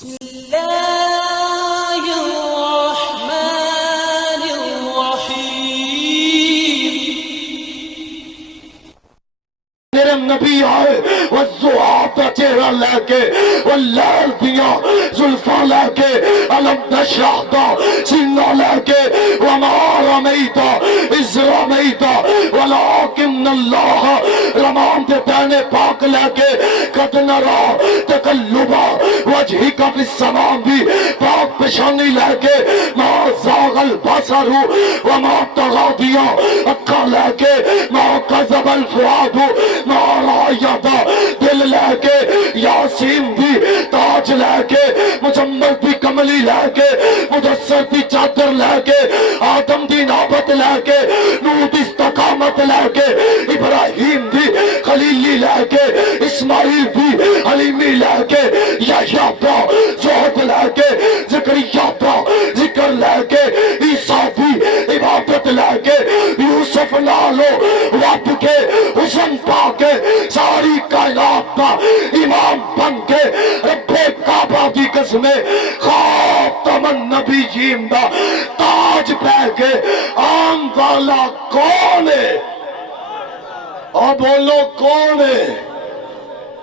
بسم الله الرحمن الرحيم میرے نبی آئے والضحیٰ کا چہرہ لے کے واللیل دیا زلفاں لے کے علم نشرح کا سینہ لے کے وما رمیتا اذ رمیتا ولیکن اللہ رمان دے دینے پاک لے کے قد نرا تقلبا وجہی کا فی السماء بھی پاک پشانی لے کے ما زاغ البصر وما طغى دیا اکھا لے کے ما کذب الفؤاد ما رایتا دل لے کے یاسین بھی تاج لے کے مجمل بھی کملی لے کے مدثر بھی چادر لے کے آدم دی نابت لے کے نوح دی استقامت لے کے ابراہیم بھی خلیلی لے کے اسماعیل بھی حلیمی لے کے یحییٰ دا زہد لے کے زکریا دا ذکر لے کے عیسیٰ بھی عبادت لے کے یوسف نالو رب کے حسن پا کے ساری کائنات دا امام بن کے رب کعبہ دی قسمیں خاتم النبیین دا تاج پہ کے آن والا کون ہے؟ اور بولو کون ہے؟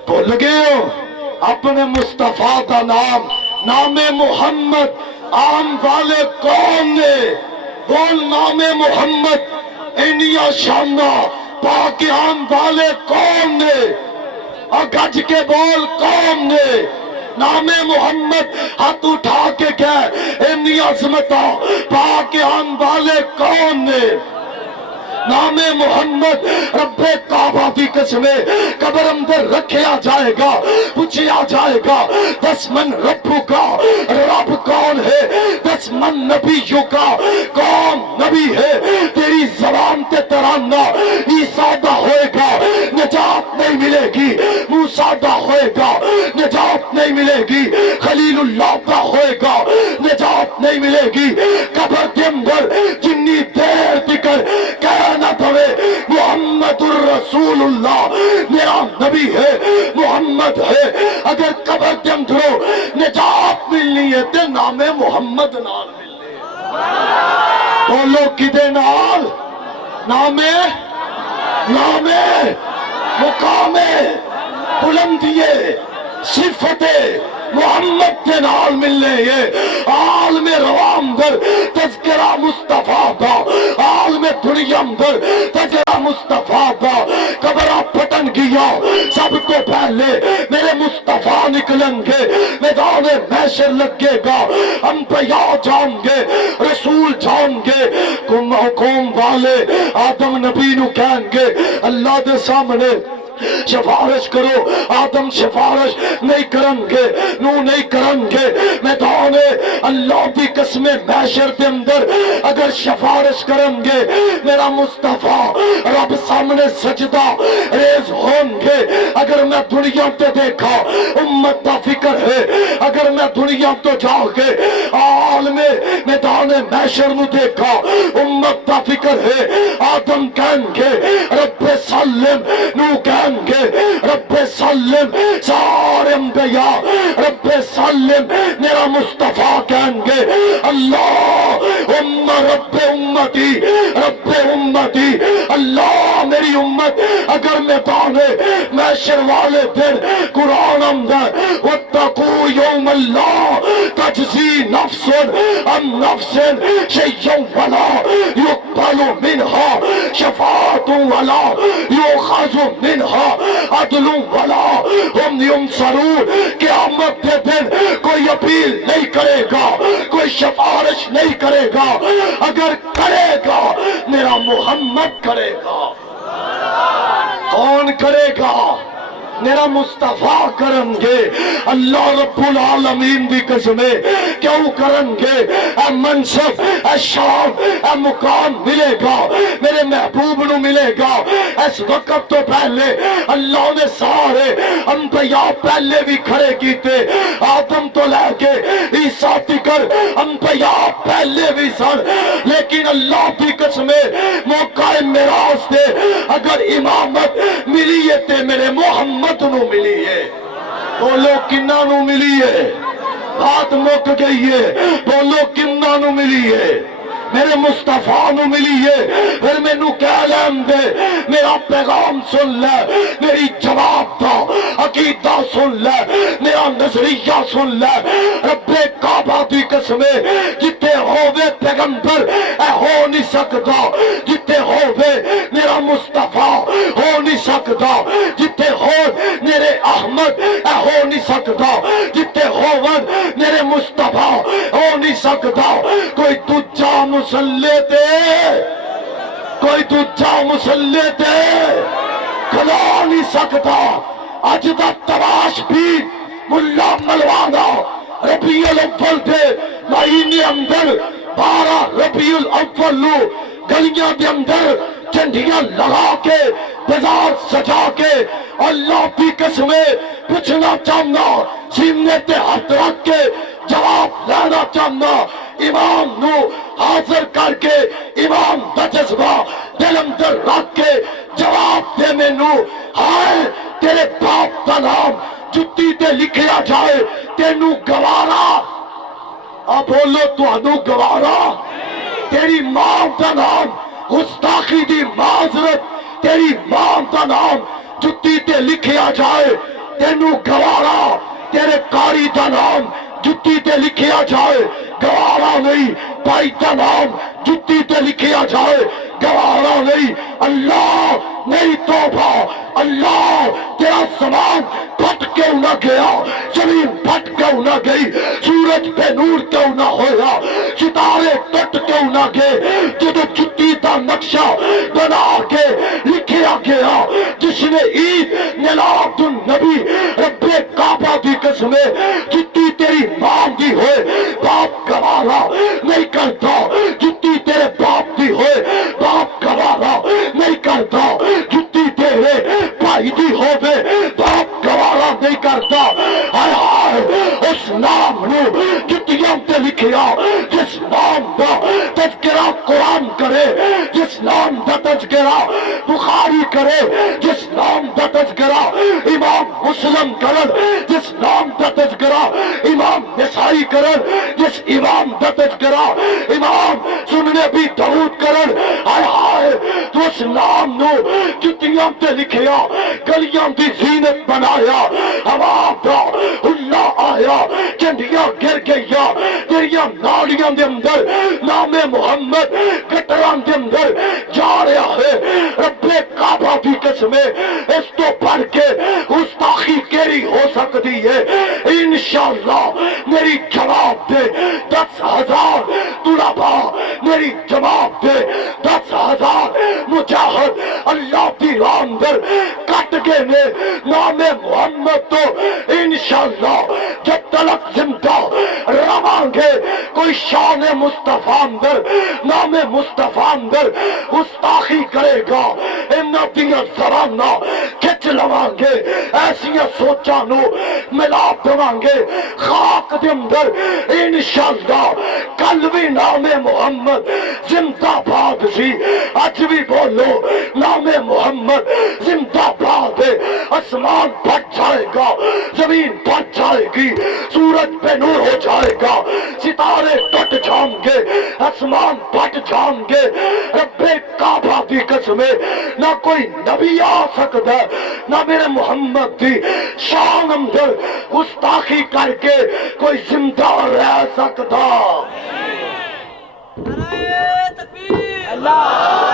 بھول گئے ہو اپنے مصطفیٰ کا نام محمد آن والے کون نے؟ بول نام محمد انیا شانہ پاک آن والے کون نے؟ اور گج کے بول کون نے؟ نام محمد ہاتھ اٹھا کے کہے انی عظمتہ پاک آن والے کون نے؟ نام محمد رب کعبہ کی قسمیں قبر اندر رکھیا جائے گا پوچھیا جائے گا دس من ربو کا رب کون ہے دس من نبیوں کا کون نبی ہے تیری زبان تے ترانہ عیسیٰ دا ہوئے گا نجات نہیں ملے گی موسیٰ دا ہوئے گا نجات نہیں ملے گی خلیل اللہ دا ہوئے گا نجات نہیں ملے گی قبر کے اندر جنی دیر دکر کائنات ہوئے محمد الرسول اللہ میرا نبی ہے محمد ہے اگر قبر کے اندروں نجات ملنی ہے تے نام محمد نال ملنے بولو کدے نال نام مقام بلندیے صفت محمد کے نال ملنے یہ عالم روام در تذکرہ مصطفیٰ کا عالم دنیا در تذکرہ مصطفیٰ کا قبرہ پھٹن گیا سب کو پہلے میرے مصطفیٰ نکلیں گے میدان محشر لگے گا انبیاء جائیں گے رسول جائیں گے قوم والے آدم نبی نو کہیں گے اللہ دے سامنے شفارش کرو آدم شفارش نہیں کرن گے نو نہیں کرن گے میدان اللہ دی قسمیں محشر دے اندر اگر شفارش کرن گے میرا مصطفیٰ رب سامنے سجدہ ریز ہون گے اگر میں دنیا تے دیکھا امت دا فکر ہے اگر میں دنیا تو جا کے عالم میدان محشر نو دیکھا امت دا فکر ہے آدم کہیں گے رب سلم نو کہیں گے رب سلم سارے انبیاء رب سلم میرا مصطفیٰ کہیں گے اللہم رب امتی اللہ میری امت اگر میں پانے محشر والے دن قرآن اندر واتقوا یوم اللہ تجزی نفس عن نفس شیئا ولا یقبل منها شفاعت ولا یؤخذ منها عدل ولا ہم ینصرون قیامت کے دن کوئی اپیل نہیں کرے گا کوئی شفارش نہیں کرے گا اگر کرے گا میرا محمد کرے گا کون کرے گا میرا مصطفیٰ کرن گے اللہ رب العالمین دی قسمیں کیوں کرن گے اے منصب اے شان اے مقام ملے گا میرے محبوب نو ملے گا اس وقت تو پہلے اللہ نے سارے انبیاء پہلے بھی کھڑے کیتے آدم تو لے کے عیسیٰ تکر انبیاء پہلے بھی سن لیکن اللہ کی قسمیں موقع میراث دے اگر امامت ملی ہے تے میرے محمد نو ملی ہے بولو کنہ نو ملی ہے بات مک گئی ہے، بولو کناں نو ملی ہے؟ میرے مصطفیٰ نو ملی ہے۔ پھر میں نو کہہ لین دے، میرا پیغام سن لے، میری جواب دا عقیدہ سن لے، میرا نظریہ سن لے۔ رب کعبہ دی قسمے جتے ہووے پیغمبر اے ہو نہیں سکتا، جتے ہووے میرا مصطفیٰ ہو نہیں سکتا، جتے ہو میرے احمد اے ہو نہیں سکتا، جتے ہوون میرے مصطفیٰ ہو نہیں سکتا۔ کوئی تجھا مسلح دے، کوئی تجھا مسلح دے، کھلا نہیں سکتا۔ اج دا تراش بھی ملا ملوانا ربیع الاول دے مہینے اندر 12 ربیع الاول نو گلیاں دے اندر جھنڈیاں لگا کے بازار سجا کے اللہ کی قسمیں پوچھنا چاہنا، سینے تے ہاتھ رکھ کے جواب لینا چاہنا، امام نو حاضر کر کے امام دا جذبہ دل اندر رکھ کے جواب دے مینوں، ہائے تیرے باپ دا نام جتی تے لکھیا جائے تینوں گوارا، آ بولو تانوں گوارا؟ تیری ماں دا نام گستاخی دی معذرت، تیری ماں دا نام جتی تے لکھیا جائے تینوں گوارا؟ تیرے قاری دا نام جتی تے لکھیا جائے گوارا نہیں، بھائی دا نام جتی تے لکھیا جائے گوارا نہیں۔ اللہ میری توبہ، اللہ تیرا زمان پھٹ کیوں نہ گیا، زمین پھٹ کیوں نہ گئی، سورج پہ نور کیوں نہ ہویا، ستارے ٹٹ کیوں نہ گئے، جدو جتی دا نقشہ بنا کے لکھیا گیا، جس نے عید میلاد النبی رب کعبہ دی قسمیں جتی تیری ماں دی ہوئے باپ گوارا نہیں کرتا، جتی تیرے باپ دی ہوئے باپ گوارا نہیں کرتا، جتی تیرے بھائی دی ہوئے باپ گوارا نہیں کرتا۔ ہائے ہائے اس نام نو جتیاں تے لکھیا، جس نام دا تذکرہ قرآن کرے، جس نام دا تذکرہ بخاری کرے، جس نام دا تذکرہ امام مسلم کرن، جس نام دا تذکرہ امام نسائی کرن، جس امام دا تذکرہ امام سننے بھی داؤد کرن، ہائے ہائے تو اس نام نو جتیاں تے لکھیا، گلیاں دی زینت بنایا، ہوا دا اللہ آیا، جھنڈیاں گر گئیا، تیریاں نالیاں دے اندر نام محمد گٹران دے اندر جا رہا ہے۔ رب کعبہ دی قسمیں اس تو پڑھ کے گستاخی کیری ہو سکتی ہے؟ انشاءاللہ میری جواب دے 10,000 طلبا، میری جواب دے 10,000 مجاہد اللہ کی راہ اندر کٹ کے نے نام محمد تو انشاءاللہ جب تلک زندہ رواں گے کوئی شان مصطفیٰ اندر نام مصطفیٰ اندر گستاخی کرے گا، انہاں دیاں زباناں کھچ لواں گے، ایسیاں سوچاں نو ملا دواں گے خاک دے اندر انشاءاللہ۔ کل بھی نام محمد زندہ باد سی، اج بھی بولو نام محمد زندہ باد ہے۔ آسمان پھٹ جائے گا، زمین پھٹ جائے گی، سورج پہ نور ہو جائے گا، ستارے ٹوٹ جائیں گے، آسمان پھٹ جائیں گے، رب کعبہ دی قسمیں نہ کوئی نبی آ سکتا، نہ میرے محمد دی شان اندر گستاخی کر کے کوئی زندہ رہ سکتا۔ نعرہ تکبیر، اللہ